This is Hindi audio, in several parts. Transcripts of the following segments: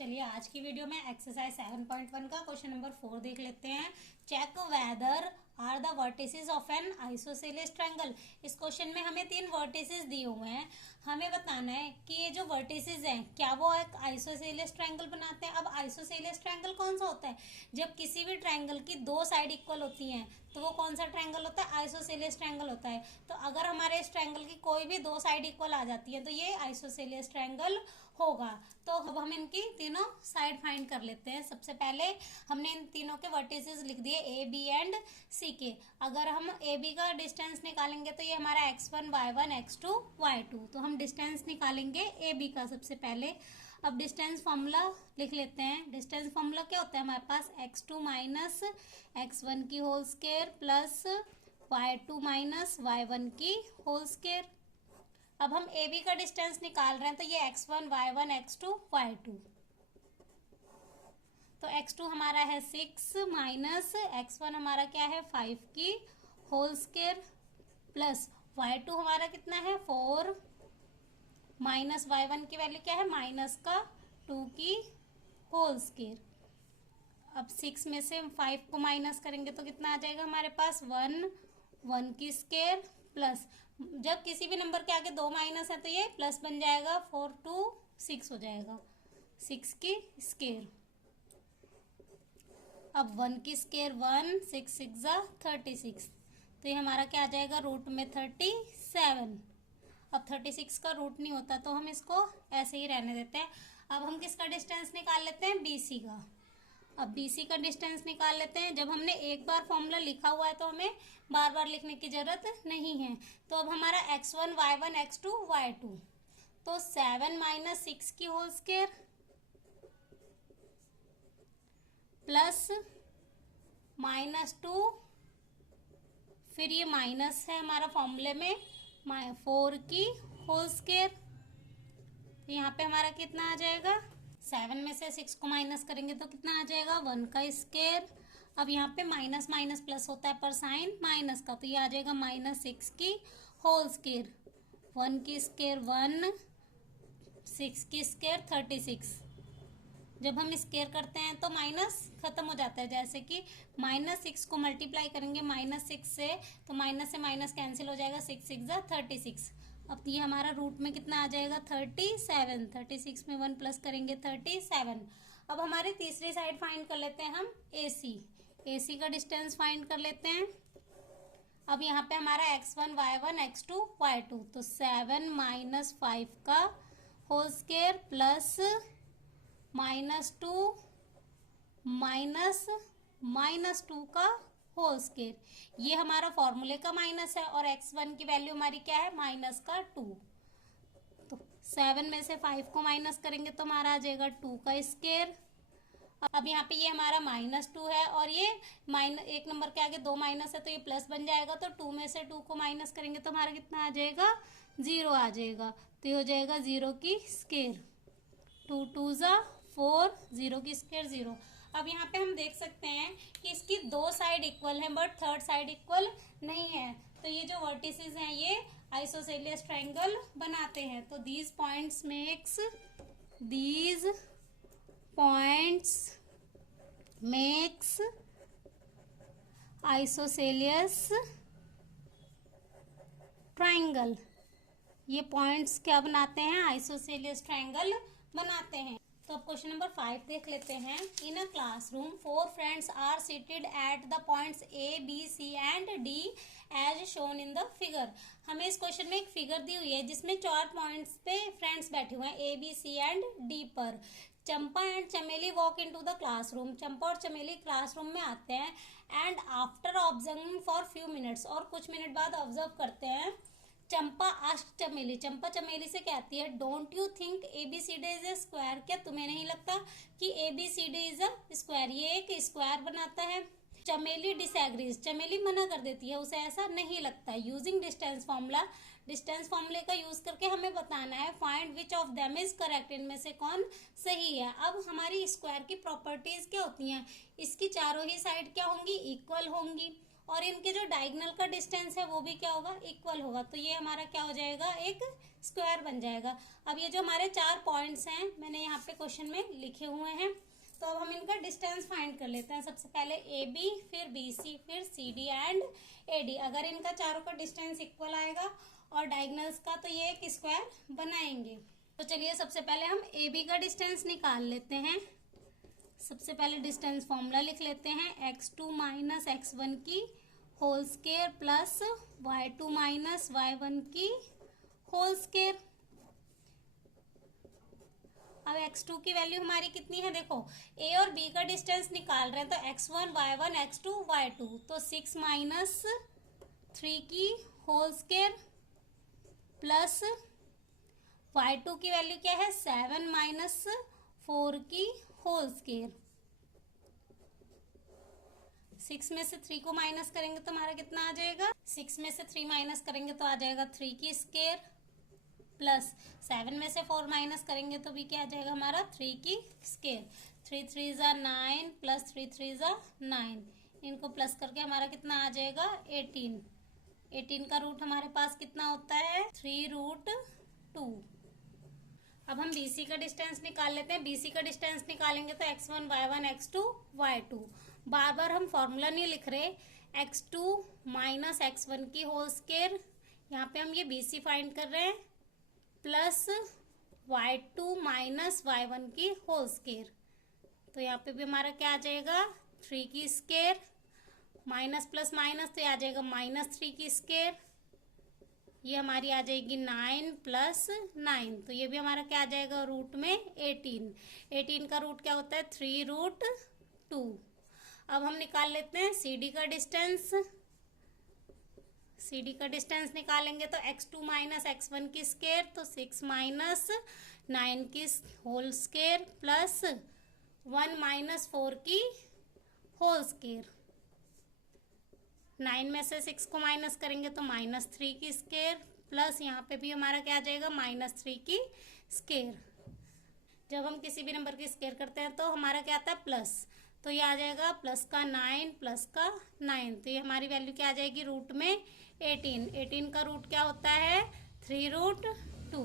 चलिए आज की वीडियो में एक्सरसाइज 7.1 का क्वेश्चन नंबर 4 देख लेते हैं। Check whether are the vertices of an isosceles triangle. इस क्वेश्चन में हमें 3 वर्टिसेस दिए हुए हैं। हमें बताना है कि ये जो वर्टिसेस हैं क्या वो एक आइसोसेलेस ट्रायंगल बनाते हैं। अब आइसोसेलेस ट्रायंगल कौन सा होता है? जब किसी भी ट्रायंगल की 2 साइड इक्वल होती हैं तो वो कौन सा ट्रायंगल होता है? आइसोसेलेस ट्रायंगल होता है। तो अगर हमारे इस ट्रायंगल की कोई भी 2 साइड इक्वल आ जाती है तो ये आइसोसेलेस ट्रायंगल होगा। तो अब हम इनकी तीनों साइड फाइंड कर लेते हैं। सबसे पहले हमने इन तीनों के वर्टिसेस लिख दिए ए बी एंड सी के। अगर हम ए बी का डिस्टेंस निकालेंगे तो ये हमारा x1 y1 x2 y2। तो हम डिस्टेंस निकालेंगे ए बी का सबसे पहले। अब डिस्टेंस फॉर्मूला लिख लेते हैं। डिस्टेंस फॉर्मूला क्या होता है हमारे पास? x2 माइनस x1 की whole square plus y2 minus y1 की होल स्क्वायर। अब हम ए बी का डिस्टेंस निकाल रहे हैं तो ये x1 y1 x2 y2। तो x2 हमारा है 6 माइनस x1 हमारा क्या है 5 की होल स्क्वायर प्लस y2 हमारा कितना है 4 माइनस y1 की वैल्यू क्या है माइनस का 2 की होल स्क्वायर। अब 6 में से हम 5 को माइनस करेंगे तो कितना आ जाएगा हमारे पास 1 की स्क्वायर प्लस जब किसी भी नंबर के आगे 2 माइनस है तो ये प्लस बन जाएगा 4 2 6 हो जाएगा 6 की स्क्वायर। अब 1 की स्क्वायर 1 6 6 36। तो ये हमारा क्या आ जाएगा रूट में 37। अब 36 का रूट नहीं होता तो हम इसको ऐसे ही रहने देते हैं। अब हम किसका डिस्टेंस निकाल लेते हैं? BC का। अब BC का डिस्टेंस निकाल लेते हैं। जब हमने एक बार फॉर्मूला लिखा हुआ है तो हमें बार बार लिखने की जरूरत नहीं है। तो अब हमारा x1 y1 x2 y2। तो 7 माइनस 6 की होल स्क्वायर प्लस -2 फिर ये माइनस है हमारा फॉर्मूले में 4 की होल स्क्वायर। तो यहाँ पे हमारा कितना आ जाएगा? 7 में से 6 को माइनस करेंगे तो कितना आ जाएगा 1 का स्क्वायर। अब यहाँ पे माइनस माइनस प्लस होता है पर साइन माइनस का तो ये आ जाएगा -6 की होल स्क्वायर। 1 की स्क्वायर 1 6 की स्क्वायर 36। जब हम स्क्वायर करते हैं तो माइनस खत्म हो जाता है। जैसे कि -6 को मल्टीप्लाई करेंगे -6 से तो माइनस से माइनस कैंसिल हो जाएगा 6 6 36। अब ये हमारा रूट में कितना आ जाएगा 37। 36 में 1 प्लस करेंगे 37। अब हमारी तीसरी साइड फाइंड कर लेते हैं हम AC का डिस्टेंस फाइंड कर लेते हैं। अब यहाँ पे हमारा x1 y1 x2 y2। तो 7 माइनस 5 का होल स्क्वायर प्लस -2 माइनस 2 का होल स्क्वायर। ये हमारा फॉर्मूले का माइनस है और x1 की वैल्यू हमारी क्या है माइनस का 2। तो 7 में से 5 को माइनस करेंगे तो हमारा आ जाएगा 2 का स्क्वायर। अब यहाँ पे ये हमारा -2 है और ये एक नंबर के आगे 2 माइनस है तो ये प्लस बन जाएगा। तो 2 में से 2 को माइनस करेंगे तो हमारा कितना आ जाएगा 0 आ जाएगा। तो ये हो जाएगा 0 की स्क्वायर। 2 2 4 0 की स्क्वायर 0। अब यहाँ पे हम देख सकते हैं कि इसकी 2 साइड इक्वल हैं बट थर्ड साइड इक्वल नहीं है। तो ये जो वर्टिसेस हैं ये आइसोसेलियस ट्रायंगल बनाते हैं। तो these points makes isosceles triangle. ये पॉइंट्स क्या बनाते हैं? आइसोसेलियस ट्रायंगल बनाते हैं। तो अब क्वेश्चन नंबर 5 देख लेते हैं। In a classroom 4 friends are seated at the points A B C and D as shown in the figure. हमें इस क्वेश्चन में एक फिगर दी हुई है जिसमें 4 पॉइंट्स पे फ्रेंड्स बैठे हुए हैं A B C and D पर। Champa and Chameli walk into the classroom. Champa और चमेली क्लासरूम में आते हैं and after observing for few minutes और कुछ मिनट बाद ऑब्जर्व करते हैं। चंपा आस्क्ड चमेली। चंपा चमेली से कहती है don't you think ABCD is a square. क्या तुम्हें नहीं लगता कि ABCD इज अ स्क्वायर? ये एक स्क्वायर बनाता है। चमेली डिसएग्रीज। चमेली मना कर देती है, उसे ऐसा नहीं लगता। Using distance formula. डिस्टेंस फॉर्मूले का यूज करके हमें बताना है find which of them is correct. इनमें से कौन सही है। अब हमारी स्क्वायर की प्रॉपर्टीज क्या होती हैं? इसकी चारों ही साइड क्या होंगी? इक्वल होंगी और इनके जो डायगोनल का डिस्टेंस है वो भी क्या होगा, इक्वल होगा। तो ये हमारा क्या हो जाएगा, एक स्क्वायर बन जाएगा। अब ये जो हमारे 4 पॉइंट्स हैं मैंने यहाँ पे क्वेश्चन में लिखे हुए हैं, तो अब हम इनका डिस्टेंस फाइंड कर लेते हैं। सबसे पहले ए बी, फिर बी सी, फिर C D and A D. अगर इनका चारों का डिस्टेंस इक्वल आएगा और डायगोनल्स का, तो ये एक स्क्वायर बनाएंगे। तो चलिए सबसे पहले हम ए बी का डिस्टेंस निकाल लेते हैं। सबसे पहले डिस्टेंस फॉर्मूला लिख लेते हैं, x2 माइनस x1 की whole square plus y2 minus y1 की होल स्क्वायर। अब x2 की वैल्यू हमारी कितनी है, देखो a और b का डिस्टेंस निकाल रहे हैं, तो x1 y1 x2 y2, तो 6 माइनस 3 की होल स्क्वायर प्लस y2 की वैल्यू क्या है, 7 माइनस 4 की होल स्क्वायर। 6 में से 3 को माइनस करेंगे तो हमारा कितना आ जाएगा, 6 में से 3 माइनस करेंगे तो आ जाएगा 3 की स्क्वायर प्लस 7 में से 4 माइनस करेंगे तो भी क्या आ जाएगा हमारा, 3 की स्क्वायर। 3 3 ज़ा 9 प्लस 3 3 ज़ा 9, इनको प्लस करके हमारा कितना आ जाएगा, 18। 18 का रूट हमारे पास कितना होता है, 3√2। अब हम BC का डिस्टेंस निकाल लेते हैं। BC का डिस्टेंस निकालेंगे तो x1 y1 x2 y2। बार बार हम फॉर्मूला नहीं लिख रहे, x2 माइनस x1 की होल स्क्वायर, यहाँ पे हम ये BC फाइंड कर रहे हैं, प्लस y2 माइनस y1 की होल स्क्वायर। तो यहाँ पे भी हमारा क्या आ जाएगा, 3 की स्क्वायर, माइनस प्लस माइनस तो ये आ जाएगा -3 की स्क्वायर। ये हमारी आ जाएगी 9 प्लस 9, तो ये भी हमारा क्या आ जाएगा, रूट में 18। 18 का रूट क्या होता है, 3√2। अब हम निकाल लेते हैं CD का डिस्टेंस। CD का डिस्टेंस निकालेंगे तो x2 माइनस x1 की स्क्वायर, तो 6 माइनस 9 की होल स्क्वायर प्लस 1 माइनस 4 की होल स्क्वायर। 9 में से 6 को माइनस करेंगे तो -3 की स्क्वायर प्लस यहाँ पे भी हमारा क्या आ जाएगा, -3 की स्क्वायर। जब हम किसी भी नंबर की स्क्वायर करते हैं तो हमारा क्या आता है, प्लस, तो ये आ जाएगा प्लस का 9 प्लस का 9, तो ये हमारी वैल्यू क्या आ जाएगी, रूट में 18। 18 का रूट क्या होता है, 3√2।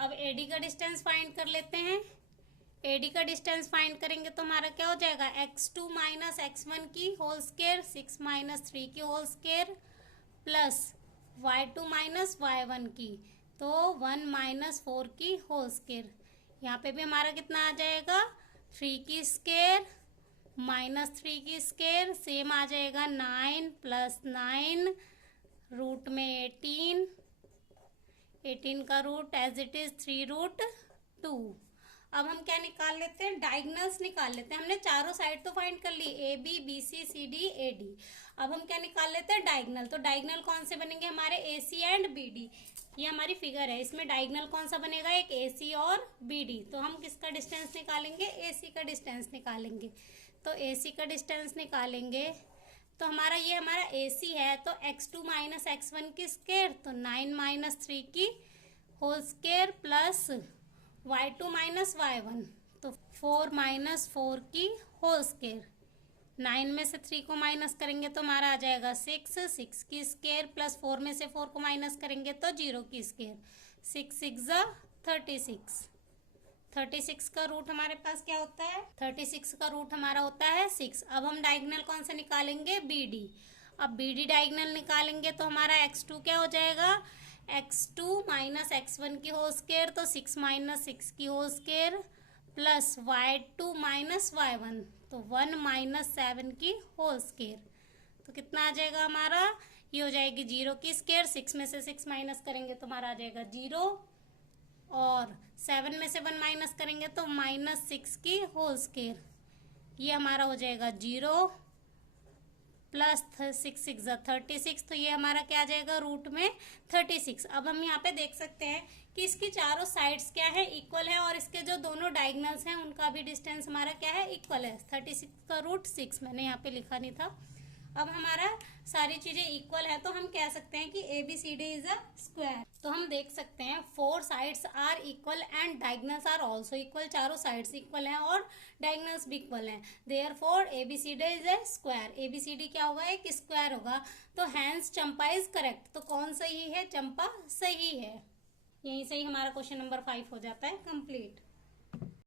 अब AD का डिस्टेंस फाइंड कर लेते हैं। AD का डिस्टेंस फाइंड करेंगे तो हमारा क्या हो जाएगा, x2 माइनस x1 की होल स्क्वायर, 6 माइनस 3 की whole square plus y2 minus y1 की, तो 1 माइनस 4 की होल स्क्वायर। यहाँ पे भी हमारा कितना आ जाएगा, 3 की स्क्वायर -3 की स्क्वायर, सेम आ जाएगा 9 प्लस 9 रूट में 18। 18 का रूट एज इट इज 3√2। अब हम क्या निकाल लेते हैं, डायगोनल्स निकाल लेते हैं। हमने चारों साइड तो फाइंड कर ली, A B B C C D A D. अब हम क्या निकाल लेते हैं, डायगोनल। तो डायगोनल कौन से बनेंगे हमारे, ए सी एंड बी डी। ये हमारी फिगर है, इसमें डायगोनल कौन सा बनेगा, एक ए सी और बी डी। तो हम किसका डिस्टेंस निकालेंगे, ए सी का डिस्टेंस निकालेंगे। तो ए सी का डिस्टेंस निकालेंगे तो हमारा ये हमारा ए सी है, तो x2 माइनस x1 की स्क्वायर, तो 9 माइनस 3 की whole square plus y2 minus y1, तो 4 माइनस 4 की होल स्क्वायर। 9 में से 3 को माइनस करेंगे तो हमारा आ जाएगा 6 की स्क्वायर प्लस 4 में से 4 को माइनस करेंगे तो 0 की स्क्वायर। 6 6 ज़ा 36। 36 का रूट हमारे पास क्या होता है, 36 का रूट हमारा होता है 6। अब हम डायगोनल कौन सा निकालेंगे, बी डी। अब बी डी डायगोनल निकालेंगे तो हमारा x2 क्या हो जाएगा, x2 माइनस x1 की होल स्क्वायर, तो 6 माइनस 6 की whole square plus y2 minus y1, तो 1 माइनस 7 की होल स्क्वायर। तो कितना आ जाएगा हमारा, ये हो जाएगी 0 की स्क्वायर। 6 में से 6 माइनस करेंगे तो हमारा आ जाएगा 0, और 7 में से 1 माइनस करेंगे तो -6 की होल स्क्वायर। ये हमारा हो जाएगा 0 प्लस 6 6 ज़ा 36, तो ये हमारा क्या आ जाएगा, रूट में 36। अब हम यहाँ पे देख सकते हैं कि इसकी चारों साइड्स क्या है, इक्वल है, और इसके जो दोनों डायगोनल्स हैं उनका भी डिस्टेंस हमारा क्या है, इक्वल है। 36 का रूट 6 मैंने यहाँ पे लिखा नहीं था। अब हमारा सारी चीजें इक्वल है तो हम कह सकते हैं कि ABCD इज अ स्क्वायर। तो हम देख सकते हैं 4 sides are equal and diagonals are also equal. चारों साइड्स इक्वल हैं और डायगोनल्स भी इक्वल हैं। Therefore ABCD is a square. ABCD क्या होगा, एक स्क्वायर होगा। तो हैंस चंपा इज करेक्ट। तो कौन सही है, चंपा सही है। यहीं से ही हमारा क्वेश्चन नंबर 5 हो जाता है कंप्लीट।